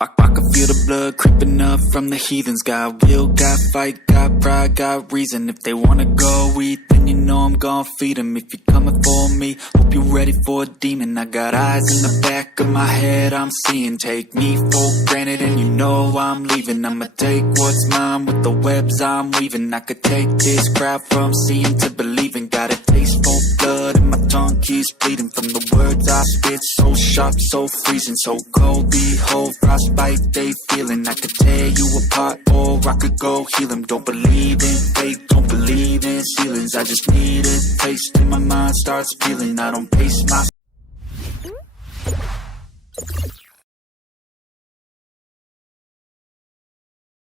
I can feel the blood creeping up from the heathens. Got will, got fight, got pride, got reason. If they wanna go eat, then you know I'm gon' feed them. If you're coming for me, hope you're ready for a demon. I got eyes in the back of my head, I'm seeing. Take me for granted and you know I'm leaving. I'ma take what's mine with the webs I'm weaving. I could take this crowd from seeing to believing. Got a taste for blood and my tongue keeps bleeding from the words I spit. So sharp, so freezing, so cold. Behold, frostbite they feeling. I could tear you apart or I could go heal them. Don't believe in fate, don't believe in ceilings. I just need a taste and my mind starts feeling. I don't pace my